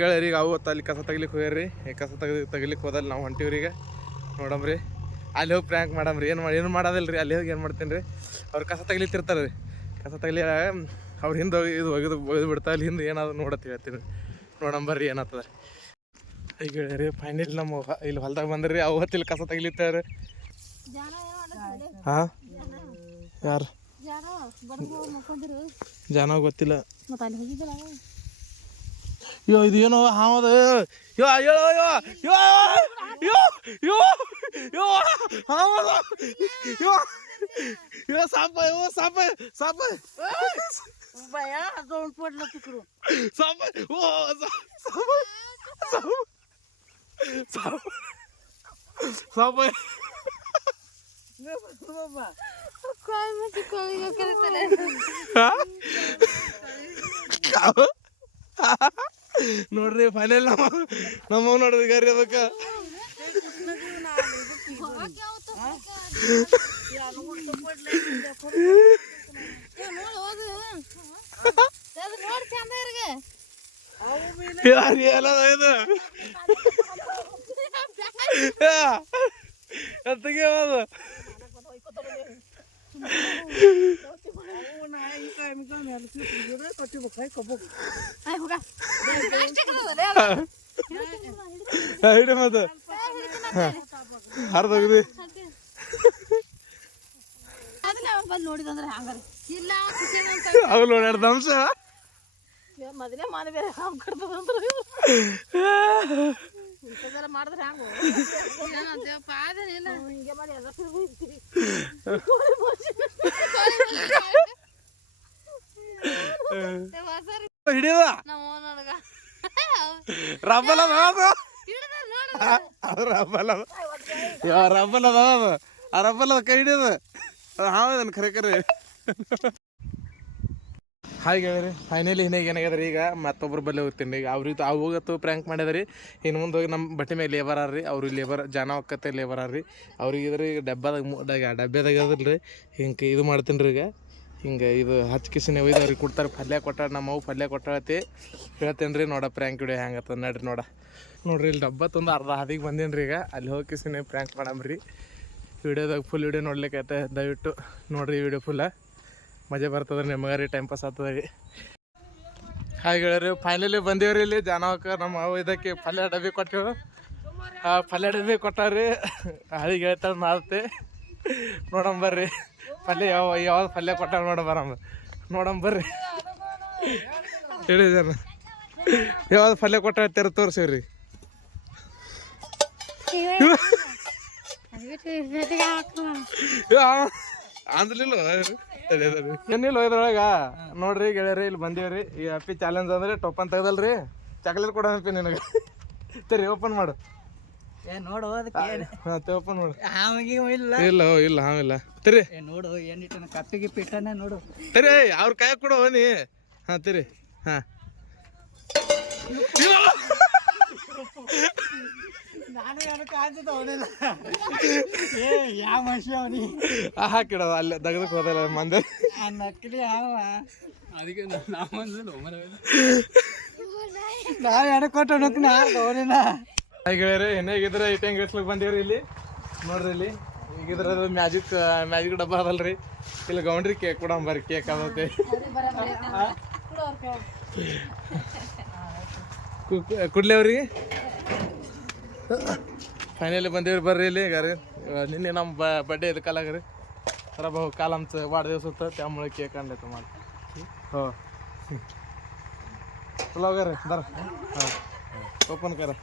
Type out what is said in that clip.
ಹೇಳ್ರಿ ಈಗ ಅವತ್ತು ಅಲ್ಲಿ ಕಸ ತೆಗಿಲಿಕ್ಕೆ ಹೋಗ್ಯಾರ್ರಿ. ಕಸ ತೆಗಿಲಿಕ್ಕೆ ಹೋದಲ್ಲಿ ನಾವು ಹೊಂಟಿವ್ರಿ. ಈಗ ನೋಡಮ್ರಿ ಅಲ್ಲಿ ಹೋಗಿ ಪ್ರ್ಯಾಂಕ್ ಮಾಡಮ್ರಿ. ಏನು ಮಾಡೋದಿಲ್ರಿ. ಅಲ್ಲಿ ಹೋಗಿ ಏನು ಮಾಡ್ತೀನಿ ರೀ, ಅವ್ರು ಕಸ ತೆಗಿಲಿತ್ತಿರ್ತಾರೆ ರೀ. ಕಸ ತೆಗಿಲಿ ಅವ್ರು ಹಿಂದೆ ಒಗೆದು ಬಿಡ್ತಾರೆ. ಅಲ್ಲಿ ಹಿಂದೆ ಏನಾದ್ರು ನೋಡತ್ತೆ ಹೇಳ್ತೀನಿ. ನೋಡಂಬರ್ರಿ ಏನಾಗ್ತದ. ಈಗ ಹೇಳ್ರಿ ಫೈನಲ್ ನಮ್ಮ ಇಲ್ಲಿ ಹೊಲ್ದಾಗ ಬಂದ್ರಿ. ಅವತ್ತು ಇಲ್ಲಿ ಕಸ ತೆಗಿಲಿತ್ತಾರೆ. ಹಾಂ ಯಾರು ಜನ ಗೊತ್ತಿಲ್ಲ. ಯೋ ಇದು ಏನೋ ಹಾವದ. ಯೋ ಹೇಳೋ ಯೋ ಯೋ ಯೋ ಯೋ ಯೋ ಹಾವದ. ಯೋ ಯೋ ಸಾಪ ಯೋ ಸಾಪ ಸಾಪ ಸಾಪ ಓ ಸಾಪ ಸಾಪ ನೋಡ್ರಿ ಫೈನಲ್ ನಮ್ಮ ನೋಡ್ರಿ ಗಾರಿ ಅದಕ್ಕ ಎತ್ತಗೆ ಹಿಡಿ ಮತ್ತ ಹರ್ದೋಗ್ದಿ ಅವ್ರು ನೋಡ್ಯಾರ್ದ ಅಂಶ ಮೊದಲೇ ಮಾಡಿದ್ರೆ ಮಾಡಿದ್ರೆ ಹ್ಯಾಂಗು ಹಿಂಗೆ ಮಾಡಿ ಎಲ್ಲ ಹಿಡಿಯದ ರಬ್ಬಲ್ ಅದ ಅದು ರಬ್ಬಲ್ ಅದ ರಬ್ಬಲ್ ಅದ ಅದು ಆ ರಬ್ಬಲ್ ಅದ ಕೈ ಹಿಡಿಯದ ಹಾವದನ್ ಖರೆ ಖರೆ. ಹಾಗೆ ಹೇಳಿರಿ ಫೈನಲಿ ಹಿನ್ನಾಗ ಏನಾಗ್ಯದ್ರಿ. ಈಗ ಮತ್ತೊಬ್ಬರು ಬಲ್ಲಿ ಹೋಗ್ತೀನಿ. ಈಗ ಅವ್ರಿಗೆ ಹೋಗತ್ತು ಪ್ರ್ಯಾಂಕ್ ಮಾಡ್ಯದ್ರಿ. ಇನ್ನು ಮುಂದೆ ಹೋಗಿ ನಮ್ಮ ಬಟ್ಟೆ ಮೇಲೆ ಲೇಬರ್ ಆರ್ರಿ. ಅವ್ರಿಗೆ ಲೇಬರ್ ಜನ ಒಕ್ಕತ್ತೆ ಲೇಬರ್ ಆರ್ರಿ. ಅವ್ರಿಗೆ ಇದ್ರಿ ಡಬ್ಬ್ಯಾದಾಗ ಅದಲ್ರಿ ಹಿಂಗೆ ಇದು ಮಾಡ್ತೀನಿ ರೀ. ಈಗ ಹಿಂಗೆ ಇದು ಹಚ್ಚ ಕಿಸಿನ ಒಯ್ದು ಅವ್ರಿಗೆ ಕೊಡ್ತಾರೆ. ಪಲ್ಯ ಕೊಟ್ಟಾಳ ನಮ್ಮವು ಪಲ್ಯ ಕೊಟ್ಟಾಳತಿ ಹೇಳ್ತೇನೆ ರೀ. ನೋಡ ಪ್ರ್ಯಾಂಕ್ ವಿಡಿಯೋ ಹೆಂಗತ್ತ ನಡ್ರಿ. ನೋಡ್ರಿ ಇಲ್ಲಿ ಡಬ್ಬ ತಂದು ಅರ್ಧ ಹಾದಿಗೆ ಬಂದೇನಿ ರೀ. ಈಗ ಅಲ್ಲಿ ಹೋಗಿ ಕಿಸಿನ ಪ್ರ್ಯಾಂಕ್ ಮಾಡಮ್ರಿ. ವಿಡಿಯೋದಾಗ ಫುಲ್ ವಿಡಿಯೋ ನೋಡ್ಲಿಕ್ಕೆ ಐತೆ. ದಯವಿಟ್ಟು ನೋಡಿರಿ ವಿಡಿಯೋ ಫುಲ್ಲ ಮಜಾ ಬರ್ತದೆ ನಿಮಗೆ ರೀ. ಟೈಮ್ ಪಾಸ್ ಆಗ್ತದೆ ರೀ. ಹಾಗೆ ಹೇಳ್ರಿ ಫೈನಲಿ ಬಂದೇವ್ರಿ. ಇಲ್ಲಿ ಜಾನವಕ್ಕ ನಮ್ಮ ಇದಕ್ಕೆ ಪಲ್ಯ ಡಬ್ಬಿ ಕೊಟ್ಟೆವು. ಪಲ್ಯ ಡಬ್ಬಿ ಕೊಟ್ಟಾರ್ರಿ. ಹಳಿಗೆ ಹೇಳ್ತಾಳೆ ಮಾಡುತ್ತೆ. ನೋಡಂಬರ್ರಿ ಪಲ್ಯ ಯಾವ್ದು ಪಲ್ಯ ಕೊಟ್ಟಾರ ನೋಡಂಬರ್ರಿ ಹೇಳಿ ಜನ ಯಾವ್ದು ಪಲ್ಯ ಕೊಟ್ಟಾರ ತೆರ ತೋರಿಸಿವ್ರಿ. ಅಂದ್ಲಿಲ್ಲ ಏನಿಲ್ಲ ಇದ್ರೊಳಗ ನೋಡ್ರಿ ಗೆಳೆಯರಿ ಇಲ್ಲಿ ಬಂದೀವ್ರಿ. ಈ ಹ್ಯಾಪಿ ಚಾಲೆಂಜ್ ಅಂದ್ರೆ ಟೋಪನ್ ತೆಗ್ದಲ್ರಿ ಚಾಕ್ಲೇಟ್ ಕೊಡ ಅನ್ಪಿ ನಿನಗೆ. ಸರಿ ಓಪನ್ ಮಾಡು. ನೋಡು ಓಪನ್ ಮಾಡು. ಇಲ್ಲ ಇಲ್ಲ ಹಾವಿಲ್ಲ ತರಿ ನೋಡು ಏನಿಟ್ಟು ಕಪ್ಪಿಗೆ ಪಿಟ್ಟನೆ ನೋಡು. ತರಿ ಅವ್ರ ಕಾಯ ಕೊಡು ನೀ. ಹಾ ತರಿ ಹಾ ನಾನು ಯಾವ ಮನುಷ್ಯ ಅವನಿ ಹಾಕಿಡೋದು ಅಲ್ಲೇ ದಗದಕ್ಕೆ ಹೋದಲ್ಲ ಮಂದೆ ನಕ್ಕಲಿ ಅದಕ್ಕೆ ನಾವು ಎಣಕೊಟ್ಟು ಅವನಿನ ಹೇಳಿ ಏನಾಗಿದ್ರೆ ಐಟಂಗ್ ಇಡ್ಸ್ಲಿಕ್ಕೆ ಬಂದೇವ್ರಿ. ಇಲ್ಲಿ ನೋಡ್ರಿ ಇಲ್ಲಿ ಈಗಿದ್ರ ಮ್ಯಾಜಿಕ್ ಡಬ್ಬ ಅದಲ್ರಿ. ಇಲ್ಲಿ ಗೌಂಡ್ರಿ ಕೇಕ್ ಕೊಡಂಬರ್ರಿ. ಕೇಕ್ ಅದತ್ತೆ ಕುಡ್ಲಿ ಅವ್ರಿಗೆ. ಫೈನಲಿ ಬಂದೇವ್ರಿ ಬರ್ರಿ ಇಲ್ಲಿ. ಗಾರಿ ನಿನ್ನೆ ನಮ್ಮ ಬಡ್ಡೆ ಇದು ಕಾಲಾಗ್ರಿ ಸರ ಬಹು ಕಾಲ आमचं वाढदिवस होतं त्यामुळे केक आणलं तुम्हाला. हो तुला वगैरे बरं हां ओपन करा.